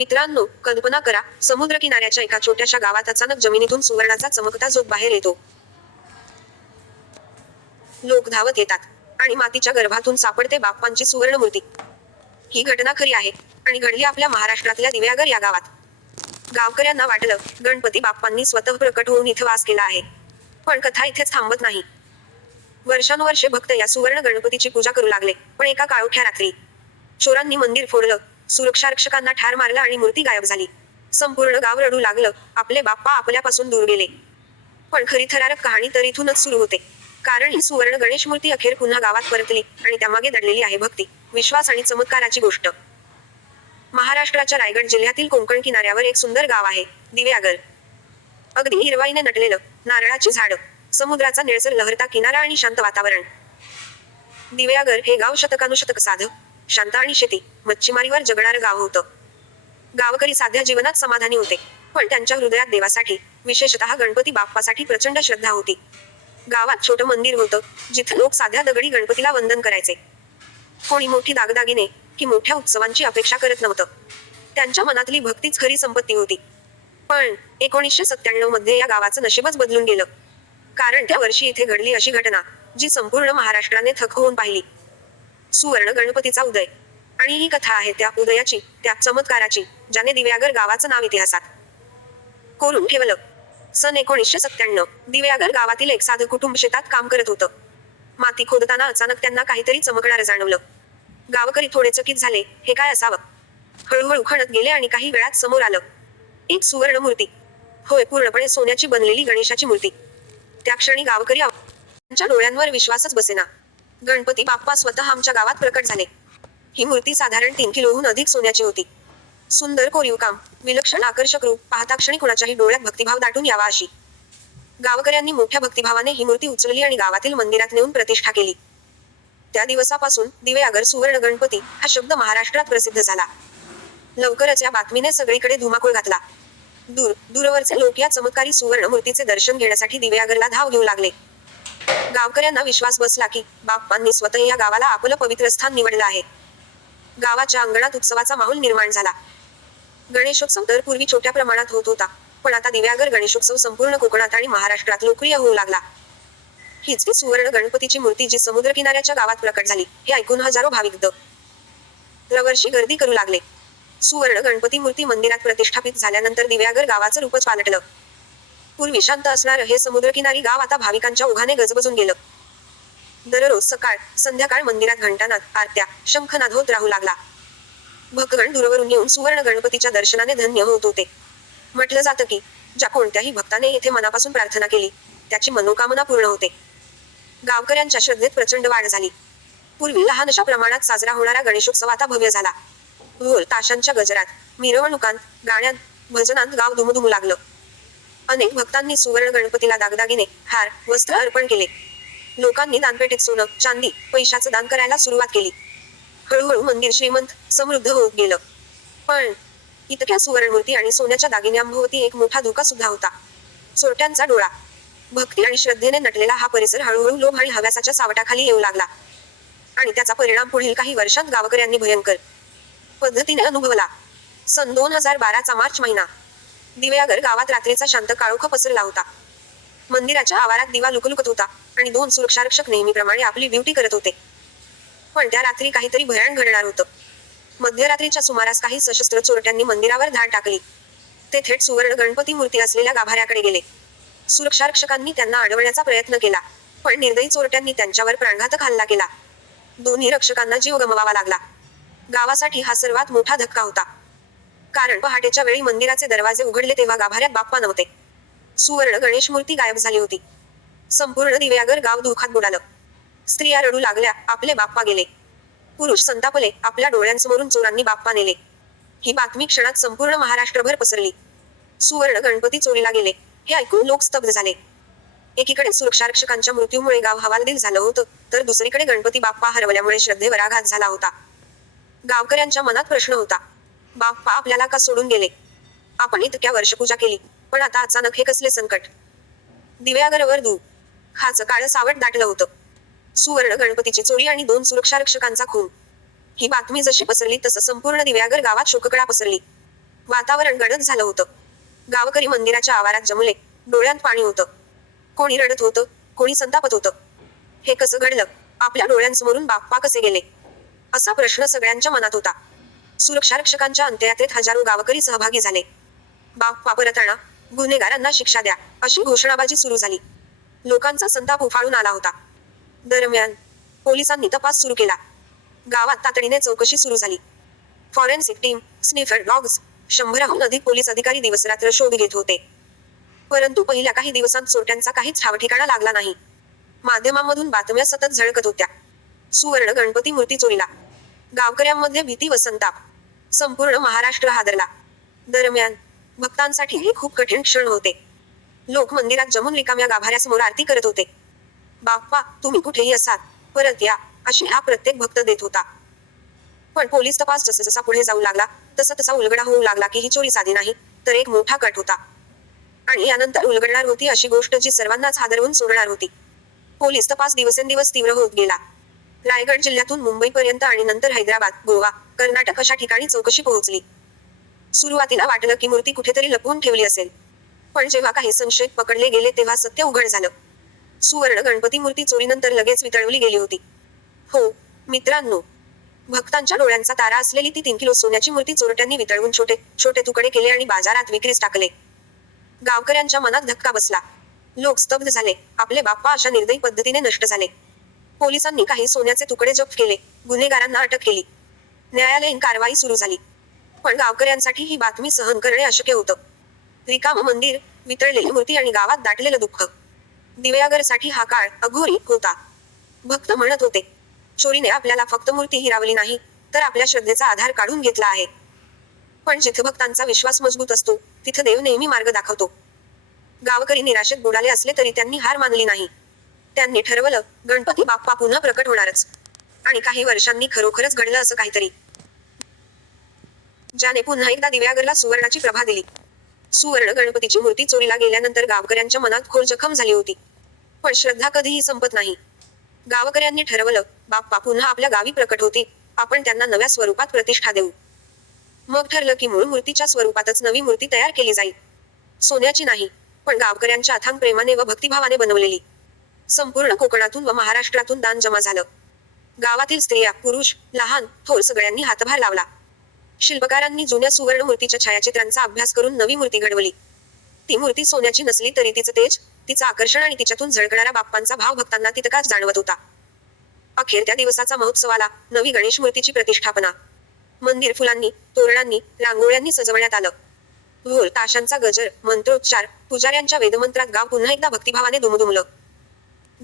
मित्रांनो कल्पना करा समुद्र किनाऱ्याच्या एका छोट्याशा गावात अचानक जमिनीतून सुवर्णाचा चमकता झोप बाहेर येतो. लोक धावत येतात आणि मातीच्या गर्भातून सापडते बाप्पांची सुवर्ण मूर्ती ही घटना खरी आहे आणि घडली आपल्या महाराष्ट्रातल्या दिव्यागर या गावात. गावकऱ्यांना वाटलं गणपती बाप्पांनी स्वतः प्रकट होऊन इथे वास केला आहे. पण कथा इथेच थांबत नाही. वर्षानुवर्षे भक्त या सुवर्ण गणपतीची पूजा करू लागले पण एका काळोख्या रात्री चोरांनी मंदिर फोडलं. सुरक्षारक्षकांना ठार मारला आणि मूर्ती गायब झाली. संपूर्ण गाव रडू लागलं. आपले बाप्पा आपल्यापासून दूर गेले. पण खरी थरारक कहाणी तर इथूनच सुरू होते. कारण ही सुवर्ण गणेश मूर्ती अखेर पुन्हा गावात परतली आणि त्यामागे दडलेली आहे भक्ती विश्वास आणि चमत्काराची गोष्ट. महाराष्ट्राच्या रायगड जिल्ह्यातील कोकण किनाऱ्यावर एक सुंदर गाव आहे दिव्यागर. अगदी हिरवाईने नटलेलं नारळाची झाड समुद्राचा निळसर लहरता किनारा आणि शांत वातावरण. दिव्यागर हे गाव शतकानुशतक साधं शांत आणि शेती. मच्छीमारीवर जगणारं गाव होतं. गावकरी साध्या जीवनात समाधानी होते. पण त्यांच्या हृदयात देवासाठी विशेषतः गणपती बाप्पासाठी प्रचंड श्रद्धा होती. गावात छोटं मंदिर होतं जिथं लोक साध्या दगडी गणपतीला वंदन करायचे. कोणी मोठी दागदागिने की मोठ्या उत्सवांची अपेक्षा करत नव्हतं. त्यांच्या मनातली भक्तीच खरी संपत्ती होती. पण एकोणीसशे सत्त्याण्णवमध्ये या गावाचं नशीबच बदलून गेलं. कारण त्या वर्षी इथे घडली अशी घटना जी संपूर्ण महाराष्ट्राने थक होऊन पाहिली. सुवर्ण गणपतीचा उदय. आणि ही कथा आहे त्या उदयाची त्या चमत्काराची ज्याने दिव्यागर गावाचं नाव इतिहासात कोरून ठेवलं. सन एकोणीसशे सत्त्याण्णव दिव्यागर गावातील एक साधं कुटुंब शेतात काम करत होतं. माती खोदताना अचानक त्यांना काहीतरी चमकणारं जाणवलं. गावकरी थोडे चकित झाले हे काय असावं? हळूहळू खणत गेले आणि काही वेळात समोर आलं. एक सुवर्ण मूर्ती. होय पूर्णपणे सोन्याची बनलेली गणेशाची मूर्ती. त्या क्षणी गावकरी आव- त्यांच्या डोळ्यांवर विश्वासच बसेना. गणपती बाप्पा स्वतः आमच्या गावात प्रकट झाले. ही मूर्ती साधारण तीन किलोहून अधिक सोन्याची होती. सुंदर कोरीव काम विलक्षण आकर्षक रूप पाहता क्षणी कुणाच्याही डोळ्यात भक्तिभाव दाटून यावा अशी. गावकऱ्यांनी मोठ्या भक्तिभावाने ही मूर्ती उचलली आणि गावातील मंदिरात नेऊन प्रतिष्ठा केली. त्या दिवसापासून दिवेआगर सुवर्ण गणपती हा शब्द महाराष्ट्रात प्रसिद्ध झाला. लवकरच या बातमीने सगळीकडे धुमाकूळ घातला. दूर दूरवरचे लोक या चमत्कारी सुवर्ण मूर्तीचे दर्शन घेण्यासाठी दिवेआगरला धाव घेऊ लागले. गावकऱ्यांना विश्वास बसला की बाप्पांनी स्वतः या गावाला आपलं पवित्र स्थान निवडलं आहे. गावाच्या अंगणात उत्सवाचा माहोल निर्माण झाला. गणेशोत्सव तर पूर्वी छोट्या प्रमाणात होत होता पण आता दिव्यागर गणेशोत्सव संपूर्ण कोकणात आणि महाराष्ट्रात लोकप्रिय होऊ लागला. हीच ती सुवर्ण गणपतीची मूर्ती जी समुद्र किनाऱ्याच्या गावात प्रकट झाली हे ऐकून हजारो भाविक द. गर्दी करू लागले. सुवर्ण गणपती मूर्ती मंदिरात प्रतिष्ठापित झाल्यानंतर दिव्यागर गावाचं रूपच पालटलं. पूर्वी शांत असणारं हे समुद्रकिनारी गाव आता भाविकांच्या ओघाने गजबजून गेलं. दररोज सकाळ संध्याकाळ मंदिरात घंटानाद आरत्या शंखनाद होत राहू लागला. भक्तगण दूरवरून येऊन सुवर्ण गणपतीच्या दर्शनाने धन्य होत होते. म्हटलं जातं की ज्या कोणत्याही भक्ताने येथे मनापासून प्रार्थना केली त्याची मनोकामना पूर्ण होते. गावकऱ्यांच्या श्रद्धेत प्रचंड वाढ झाली. पूर्वी लहान अशा प्रमाणात साजरा होणारा गणेशोत्सव आता भव्य झाला. ढोल ताशांच्या गजरात मिरवणुकांत गाण्यात भजनांत गाव धुमधुमू लागलं. अनेक भक्तांनी सुवर्ण गणपतीला दागदागिने हार वस्त्र अर्पण केले. लोकांनी दानपेटीत सोनं चांदी पैशाचं दान करायला सुरुवात केली. हळूहळू मंदिर श्रीमंत समृद्ध होत गेलं. पण इतक्या सुवर्णमूर्ती आणि सोन्याच्या दागिन्यांभोवती एक मोठा धोका सुद्धा होता. चोरट्यांचा डोळा. भक्ती आणि श्रद्धेने नटलेला हा परिसर हळूहळू लोभ आणि हव्यासाच्या सावटाखाली येऊ लागला. आणि त्याचा परिणाम पुढील काही वर्षात गावकऱ्यांनी भयंकर पद्धतीने अनुभवला. सन दोन हजार बाराचा मार्च महिना. दिव्यागर गावात रात्रीचा शांत काळोख पसरला होता. मंदिराच्या आवारात दिवा लुकलुकत होता आणि दोन सुरक्षारक्षक नेहमीप्रमाणे आपली ड्युटी करत होते. पण त्या रात्री काहीतरी भयान घडणार होतं. मध्यरात्रीच्या सुमारास काही सशस्त्र चोरट्यांनी मंदिरावर धाड टाकली. ते थेट सुवर्ण गणपती मूर्ती असलेल्या गाभाऱ्याकडे गेले. सुरक्षारक्षकांनी त्यांना अडवण्याचा प्रयत्न केला पण निर्दयी चोरट्यांनी त्यांच्यावर प्राणघातक हल्ला केला दोन्ही रक्षकांना जीव गमवावा लागला. गावासाठी हा सर्वात मोठा धक्का होता. कारण पहाटेच्या वेळी मंदिराचे दरवाजे उघडले तेव्हा गाभाऱ्यात बाप्पा नव्हते. सुवर्ण गणेश मूर्ती गायब झाली होती. संपूर्ण दिव्यागर गाव दुखात बुडालं. स्त्रिया रडू लागल्या आपले बाप्पा गेले. पुरुष संतापले आपल्या डोळ्यांसमोरून चोरांनी बाप्पा नेले. ही बातमी क्षणात संपूर्ण महाराष्ट्रभर पसरली. सुवर्ण गणपती चोरीला गेले हे ऐकून लोक स्तब्ध झाले. एकीकडे सुरक्षारक्षकांच्या मृत्यूमुळे गाव हवालदिल झालं होतं तर दुसरीकडे गणपती बाप्पा हरवल्यामुळे श्रद्धेवर आघात झाला होता. गावकऱ्यांच्या मनात प्रश्न होता बाप्पा आपल्याला का सोडून गेले? आपण इतक्या वर्षपूजा केली पण आता अचानक हे कसले संकट? दिव्यागरवर दू हाच काळ सावट दाटलं होतं. सुवर्ण गणपतीची चोरी आणि दोन सुरक्षारक्षकांचा खून. ही बातमी जशी पसरली तसं संपूर्ण दिव्यागर गावात शोककळा पसरली. वातावरण गडद झालं होतं. गावकरी मंदिराच्या आवारात जमले. डोळ्यात पाणी होतं. कोणी रडत होतं कोणी संतापत होतं. हे कसं घडलं? आपल्या डोळ्यांसमोरून बाप्पा कसे गेले? असा प्रश्न सगळ्यांच्या मनात होता. सुरक्षारक्षकांच्या अंत्ययात्रेत हजारो गावकरी सहभागी झाले. बाप वापरताना गुन्हेगारांना शिक्षा द्या अशी घोषणाबाजी सुरू झाली. लोकांचा संताप उफाळून आला होता. दरम्यान पोलिसांनी तपास सुरू केला. गावात तातडीने चौकशी सुरू झाली. फॉरेन्सिक टीम स्निफर डॉग्स शंभराहून अधिक पोलीस अधिकारी दिवसरात्र शोध घेत होते. परंतु पहिल्या काही दिवसांत चोरट्यांचा काहीच ठावठिकाणा लागला नाही. माध्यमांमधून बातम्या सतत झळकत होत्या. सुवर्ण गणपती मूर्ती चोरीला. गावकऱ्यांमध्ये भीती व संताप. संपूर्ण महाराष्ट्र हादरला. दरम्यान भक्तांसाठी हे खूप कठीण क्षण होते. लोक मंदिरात जमून रिकाम्या गाभाऱ्यासमोर आरती करत होते. बाप्पा तुम्ही कुठेही असाल परत या अशी हा प्रत्येक भक्त देत होता. पण पोलीस तपास जसा जसा पुढे जाऊ लागला तसा तसा उलगडा होऊ लागला की ही चोरी साधी नाही तर एक मोठा कट होता. आणि यानंतर उलगडणार होती अशी गोष्ट जी सर्वांनाच हादरवून सोडणार होती. पोलीस तपास दिवसेंदिवस तीव्र होत गेला. रायगड जिल्ह्यातून मुंबईपर्यंत आणि नंतर हैदराबाद गोवा कर्नाटक अशा ठिकाणी चौकशी पोहोचली. सुरुवातीला वाटलं की मूर्ती कुठेतरी लपवून ठेवली असेल. पण जेव्हा काही संशयित पकडले गेले तेव्हा सत्य उघड झालं. सुवर्ण गणपती मूर्ती चोरीनंतर लगेच वितळवली गेली होती. हो मित्रांनो भक्तांच्या डोळ्यांचा तारा असलेली ती तीन किलो सोन्याची मूर्ती चोरट्यांनी वितळवून छोटे छोटे तुकडे केले आणि बाजारात विक्रीस टाकले. गावकऱ्यांच्या मनात धक्का बसला. लोक स्तब्ध झाले. आपले बाप्पा अशा निर्दयी पद्धतीने नष्ट झाले. पोलिसांनी काही सोन्याचे तुकडे जप्त केले. गुन्हेगारांना अटक केली. न्यायालयीन कारवाई सुरू झाली. पण गावकऱ्यांसाठी ही बातमी सहन करणे अशक्य होतं. रिकाम मंदिर वितळलेली मूर्ती आणि गावात दाटलेलं दुःख. दिव्यागरसाठी हा काळ अघोरी होता. भक्त म्हणत होते चोरीने आपल्याला फक्त मूर्ती हिरावली नाही तर आपल्या श्रद्धेचा आधार काढून घेतला आहे. पण जिथे भक्तांचा विश्वास मजबूत असतो तिथे देव नेहमी मार्ग दाखवतो. गावकरी निराशेत बुडाले असले तरी त्यांनी हार मानली नाही. त्यांनी ठरवलं गणपती बाप्पा पुन्हा प्रकट होणारच. आणि काही वर्षांनी खरोखरच घडलं असं काहीतरी. ज्याने पुन्हा एकदा दिव्यागरला सुवर्णाची प्रभा दिली. सुवर्ण गणपतीची मूर्ती चोरीला गेल्यानंतर गावकऱ्यांच्या मनात खोल जखम झाली होती. पण श्रद्धा कधीही संपत नाही. गावकऱ्यांनी ठरवलं बाप्पा पुन्हा आपल्या गावी प्रकट होती आपण त्यांना नव्या स्वरूपात प्रतिष्ठा देऊ. मग ठरलं की मूळ मूर्तीच्या स्वरूपातच नवी मूर्ती तयार केली जाईल. सोन्याची नाही पण गावकऱ्यांच्या अथांग प्रेमाने व भक्तिभावाने बनवलेली. संपूर्ण कोकणातून व महाराष्ट्रातून दान जमा झालं. गावातील स्त्रिया पुरुष लहान थोर सगळ्यांनी हातभार लावला. शिल्पकारांनी जुन्या सुवर्ण मूर्तीच्या छायाचित्रांचा अभ्यास करून नवी मूर्ती घडवली. ती मूर्ती सोन्याची नसली तरी तिचं तेज तिचं आकर्षण आणि तिच्यातून झळकणारा बाप्पांचा भाव भक्तांना तितकाच जाणवत होता. अखेर त्या दिवसाचा महोत्सवाला नवी गणेश मूर्तीची प्रतिष्ठापना. मंदिर फुलांनी तोरणांनी रांगोळ्यांनी सजवण्यात आलं. ढोल ताशांचा गजर मंत्रोच्चार पुजाऱ्यांच्या वेदमंत्रात गाव पुन्हा एकदा भक्तिभावाने दुमदुमलं.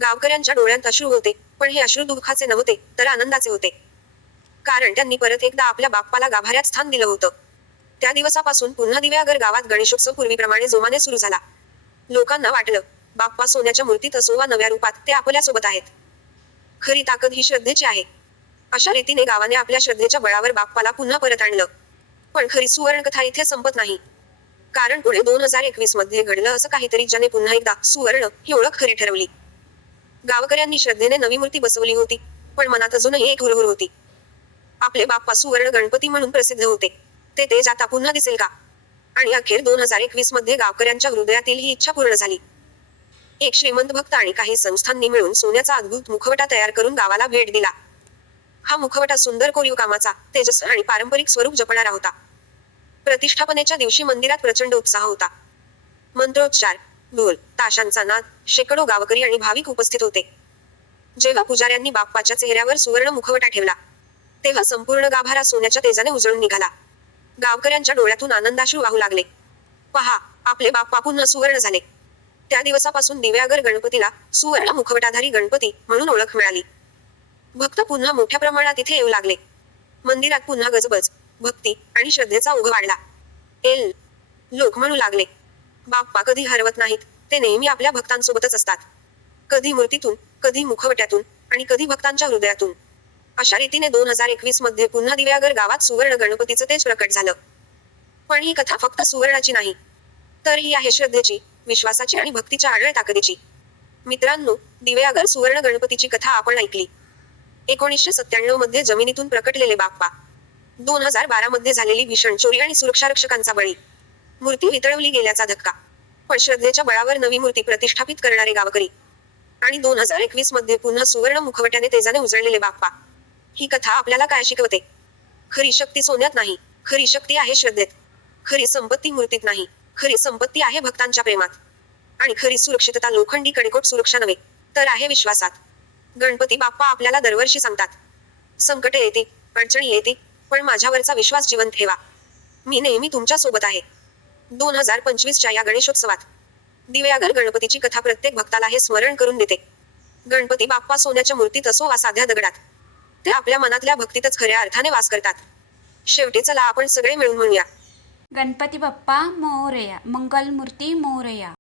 गावकऱ्यांच्या डोळ्यात अश्रू होते पण हे अश्रू दुःखाचे नव्हते तर आनंदाचे होते. कारण त्यांनी परत एकदा आपल्या बाप्पाला गाभाऱ्यात स्थान दिलं होतं. त्या दिवसापासून पुन्हा दिव्यागर गावात गणेशोत्सव पूर्वीप्रमाणे जोमाने सुरू झाला. लोकांना वाटलं बाप्पा सोन्याच्या मूर्तीत असो वा नव्या रूपात ते आपल्यासोबत आहेत. खरी ताकद ही श्रद्धेची आहे. अशा रीतीने गावाने आपल्या श्रद्धेच्या बळावर बाप्पाला पुन्हा परत आणलं. पण खरी सुवर्णकथा इथे संपत नाही. कारण पुढे दोन हजार एकवीसमध्ये घडलं असं काहीतरी ज्याने पुन्हा एकदा सुवर्ण ही ओळख खरी ठरवली. गावकऱ्यांनी श्रद्धेने नवी मूर्ती बसवली होती पण मनात अजूनही एक हुरहुर होती. आपले बाप्पा सुवर्ण गणपती म्हणून प्रसिद्ध होते. ते तेज आता पुन्हा दिसेल का? आणि अखेर दोन हजार एकवीसमध्ये गावकऱ्यांच्या हृदयातील ही इच्छा पूर्ण झाली. एक श्रीमंत भक्त आणि काही संस्थांनी मिळून सोन्याचा अद्भुत मुखवटा तयार करून गावाला भेट दिला. हा मुखवटा सुंदर कोरीव कामाचा तेजस आणि पारंपरिक स्वरूप जपणारा होता. प्रतिष्ठापनेच्या दिवशी मंदिरात प्रचंड उत्साह होता. मंत्रोच्चार ढोल ताशांचा नाद शेकडो गावकरी आणि भाविक उपस्थित होते. जेव्हा पुजाऱ्यांनी बाप्पाच्या चेहऱ्यावर सुवर्ण मुखवटा ठेवला तेव्हा संपूर्ण गाभारा सोन्याच्या तेजाने उजळून निघाला. गावकऱ्यांच्या डोळ्यातून आनंदाशी वाहू लागले. पहा आपले बाप्पा पुन्हा सुवर्ण झाले. त्या दिवसापासून दिव्यागर गणपतीला सुवर्ण मुखवटाधारी गणपती म्हणून ओळख मिळाली. भक्त पुन्हा मोठ्या प्रमाणात इथे येऊ लागले. मंदिरात पुन्हा गजबज भक्ती आणि श्रद्धेचा ओघ वाढला. एल. लोक म्हणू लागले बाप्पा कधी हरवत नाहीत. ते नेहमी आपल्या भक्तांसोबतच असतात. कधी मूर्तीतून कधी मुखवट्यातून आणि कधी भक्तांच्या हृदयातून. अशा रीतीने दोन हजार एकवीसमध्ये पुन्हा दिव्यागर गावात सुवर्ण गणपतीचं तेज प्रकट झालं. पण ही कथा फक्त सुवर्णाची नाही. तर ही आहे श्रद्धेची विश्वासाची आणि भक्तीच्या आढळ ताकदीची. मित्रांनो दिव्यागर सुवर्ण गणपतीची कथा आपण ऐकली. एकोणीसशे सत्त्याण्णवमध्ये जमिनीतून प्रकटलेले बाप्पा. दोन हजार बारा मध्ये झालेली भीषण चोरी आणि सुरक्षा रक्षकांचा बळी. मूर्ती वितळवली गेल्याचा धक्का. पण श्रद्धेच्या बळावर नवी मूर्ती प्रतिष्ठापित करणारे गावकरी. आणि दोन हजार एकवीसमध्ये पुन्हा सुवर्ण मुखवट्याने तेजाने उजळलेले बाप्पा. ही कथा आपल्याला काय शिकवते? खरी शक्ती सोन्यात नाही खरी शक्ती आहे श्रद्धेत. खरी संपत्ती मूर्तीत नाही खरी संपत्ती आहे भक्तांच्या प्रेमात. आणि खरी सुरक्षितता लोखंडी कडेकोट सुरक्षा नव्हे तर आहे विश्वासात. गणपती बाप्पा आपल्याला दरवर्षी सांगतात. संकटे येते अडचणी येते पण माझ्यावरचा विश्वास जिवंत ठेवा. मी नेहमी तुमच्यासोबत आहे. दोन हजार पंचवीसच्या या गणेशोत्सवात दिव्यागर गणपतीची कथा प्रत्येक भक्ताला हे स्मरण करून देते. गणपती बाप्पा सोन्याच्या मूर्तीत असो वा साध्या दगडात ते आपल्या मनातल्या भक्तीतच खऱ्या अर्थाने वास करतात. शेवटी चला आपण सगळे मिळून म्हणूया. गणपती बाप्पा मोरया मंगलमूर्ती मोरया.